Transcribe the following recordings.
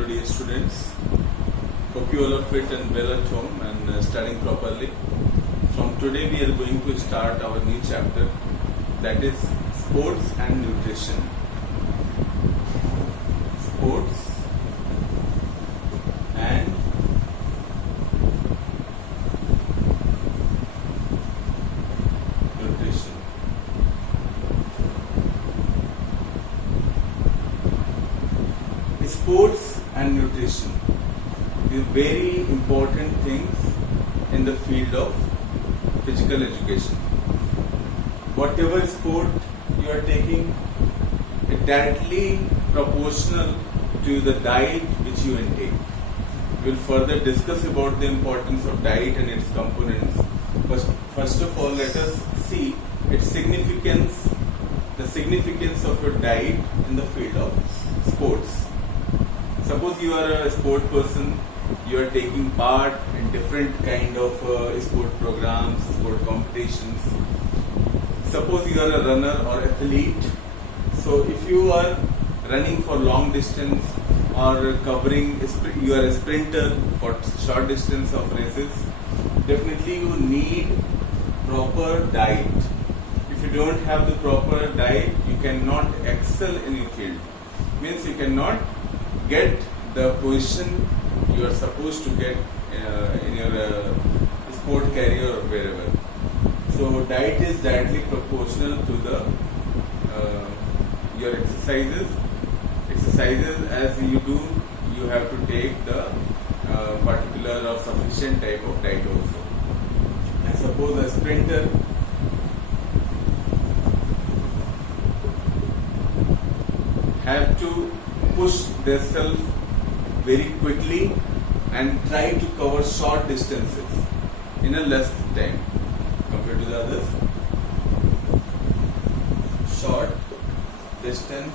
Hello dear students, hope you all are fit and well at home and studying properly. From today we are going to start our new chapter, that is sports and nutrition. Sports and nutrition. Sports and nutrition is very important things in the field of physical education. Whatever sport you are taking is directly proportional to the diet which you intake. We will further discuss about the importance of diet and its components. First of all, let us see its significance, the significance of your diet in the field of sports. Suppose you are a sport person, you are taking part in different kind of sport programs, sport competitions. Suppose you are a runner or athlete. So if you are running for long distance or covering, you are a sprinter for short distance of races, definitely you need proper diet. If you don't have the proper diet, you cannot excel in your field. Means you cannot get the position you are supposed to get in your sport career or wherever. So diet is directly proportional to the your exercises. Exercises as you do, you have to take the particular or sufficient type of diet also. And suppose a sprinter have to push themselves very quickly and try to cover short distances in a less time compared to the others. Short distance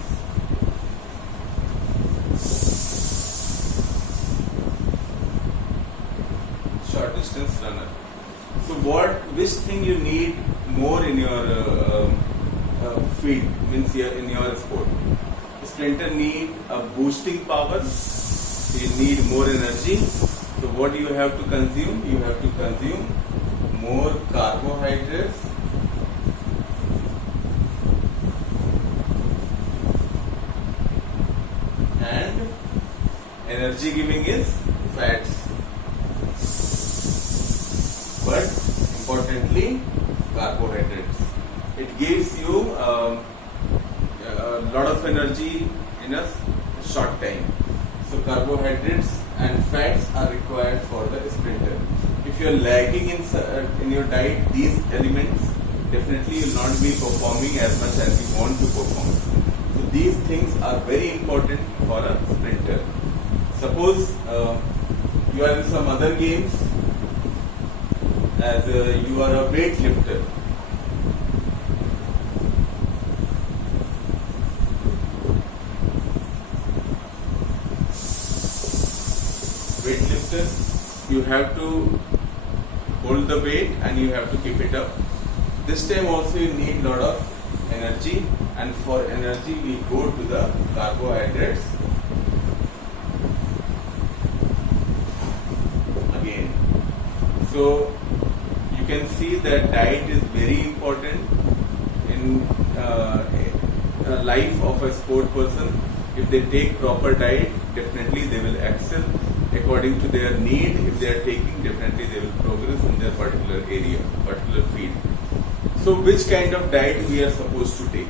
runner. So which thing you need more in your field, means in your sport? Sprinter need a boosting power, you need more energy. So what do you have to consume? You have to consume more carbohydrates and energy giving is fats. But importantly, carbohydrates. It gives you a lot of energy in a short time. So carbohydrates and fats are required for the sprinter. If you are lacking in your diet these elements, definitely you will not be performing as much as you want to perform. So these things are very important for a sprinter. Suppose you are in some other games, as you are a weightlifter. You have to hold the weight and you have to keep it up. This time also you need lot of energy, and for energy we go to the carbohydrates again. So you can see that diet is very important in life of a sport person. If they take proper diet, definitely they will excel according to their need. If they are taking, definitely they will progress in their particular area, particular field. So which kind of diet we are supposed to take?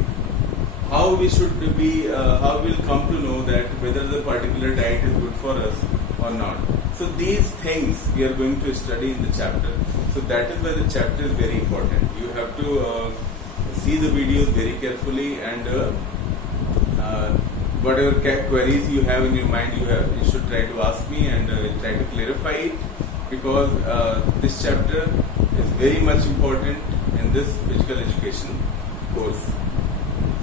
How we should be, how we'll come to know that whether the particular diet is good for us or not. So these things we are going to study in the chapter. So that is why the chapter is very important. You have to see the videos very carefully, and whatever queries you have in your mind, you should try to ask me and try to clarify it, because this chapter is very much important in this physical education course.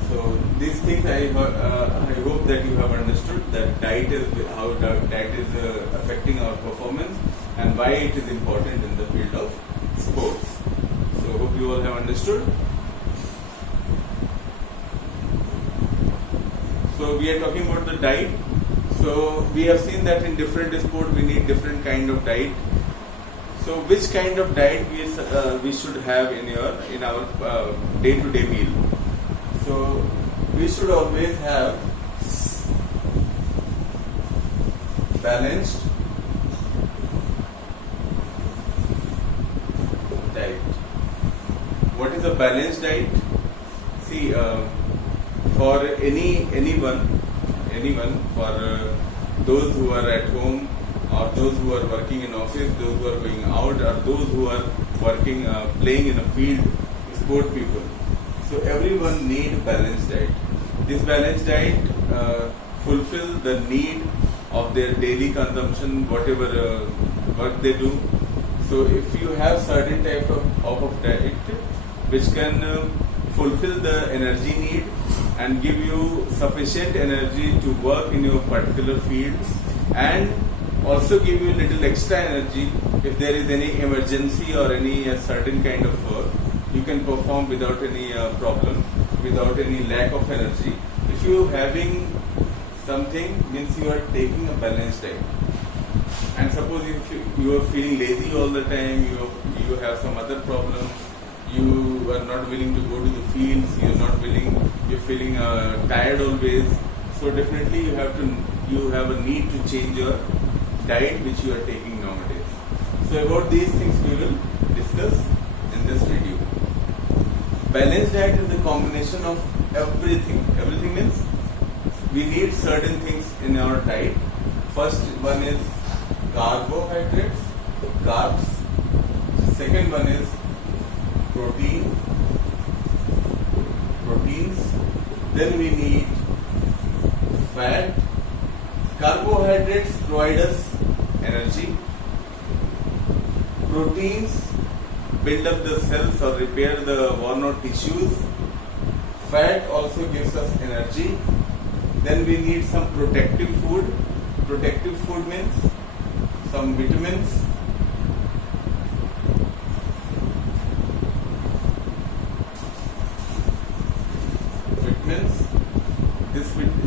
So these things I hope that you have understood that diet is how diet is affecting our performance and why it is important in the field of sports. So hope you all have understood. So we are talking about the diet. So we have seen that in different sport we need different kind of diet. So which kind of diet we should have in our day-to-day meal? So we should always have balanced diet. What is a balanced diet? See, for anyone, for those who are at home, or those who are working in office, those who are going out, or those who are working, playing in a field, sport people. So everyone need balanced diet. This balanced diet fulfill the need of their daily consumption, whatever work they do. So if you have certain type of diet which can fulfill the energy need and give you sufficient energy to work in your particular field, and also give you a little extra energy if there is any emergency or any certain kind of work, you can perform without any problem, without any lack of energy. If you having something, means you are taking a balanced diet. And suppose if you are feeling lazy all the time, you have some other problems, you are not willing to go to the fields, you're feeling tired always, so definitely you have a need to change your diet which you are taking nowadays. So about these things we will discuss in this video. Balanced diet is a combination of everything. Everything means we need certain things in our diet. First one is carbohydrates, carbs. Second one is proteins. Then we need fat. Carbohydrates provide us energy. Proteins build up the cells or repair the worn out tissues. Fat also gives us energy. Then we need some protective food. Protective food means some vitamins.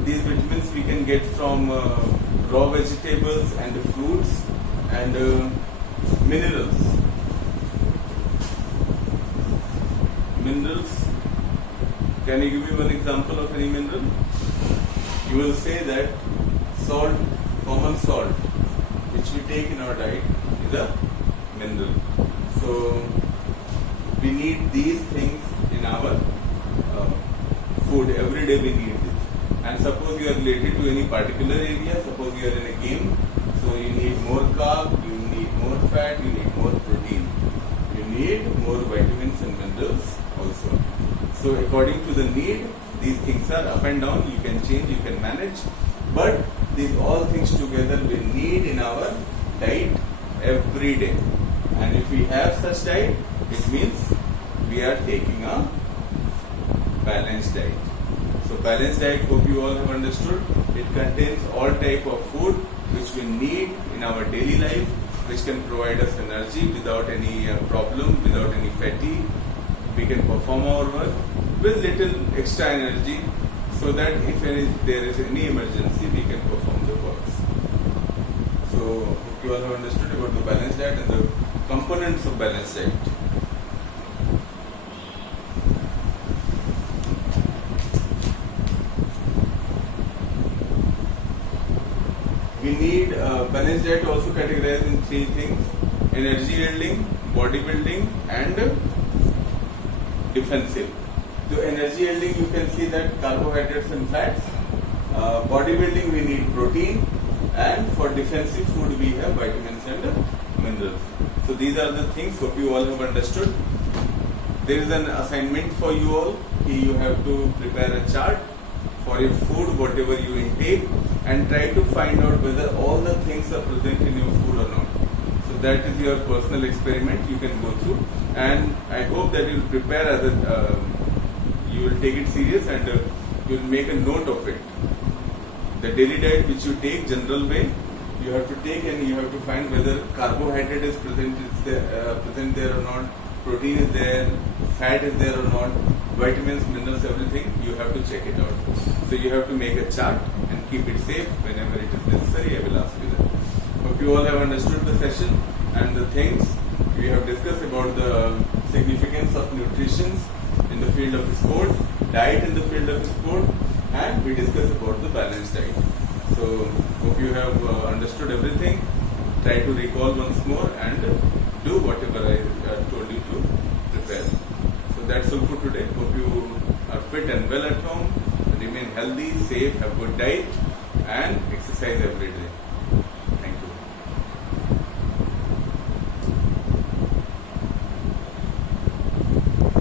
These vitamins we can get from raw vegetables and fruits, and minerals. Can you give me one example of any mineral? You will say that salt, common salt, which we take in our diet, is a mineral. So we need these things in our food. Every day we need this. And suppose you are related to any particular area, suppose you are in a game, so you need more carb, you need more fat, you need more protein, you need more vitamins and minerals also. So according to the need, these things are up and down, you can change, you can manage, but these all things together we need in our diet every day. And if we have such diet, it means we are taking a balanced diet. So balanced diet, hope you all have understood. It contains all type of food which we need in our daily life, which can provide us energy without any problem, without any fatigue. We can perform our work with little extra energy, so that if there is any emergency, we can perform the works. So hope you all have understood about the balanced diet and the components of balanced diet. We need balanced diet also categorized in three things: energy yielding, bodybuilding, and defensive. So energy yielding, you can see that carbohydrates and fats. Bodybuilding, we need protein, and for defensive food we have vitamins and minerals. So these are the things. Hope you all have understood. There is an assignment for you all. You have to prepare a chart for your food, whatever you intake, and try to find out whether all the things are present in your food or not. So that is your personal experiment you can go through, and I hope that you will prepare as a, you will take it serious, and you will make a note of it. The daily diet which you take, general way, you have to take, and you have to find whether carbohydrate is present there or not, protein is there, fat is there or not, vitamins, minerals, everything, you have to check it out. So you have to make a chart and keep keep it safe. Whenever it is necessary, I will ask you that. Hope you all have understood the session and the things we have discussed about the significance of nutrition in the field of sport, diet in the field of sport, and we discussed about the balanced diet. So hope you have understood everything. Try to recall once more and do whatever I told you to prepare. So that's all for today. Hope you are fit and well at home. Remain healthy, safe, have good diet and exercise every day.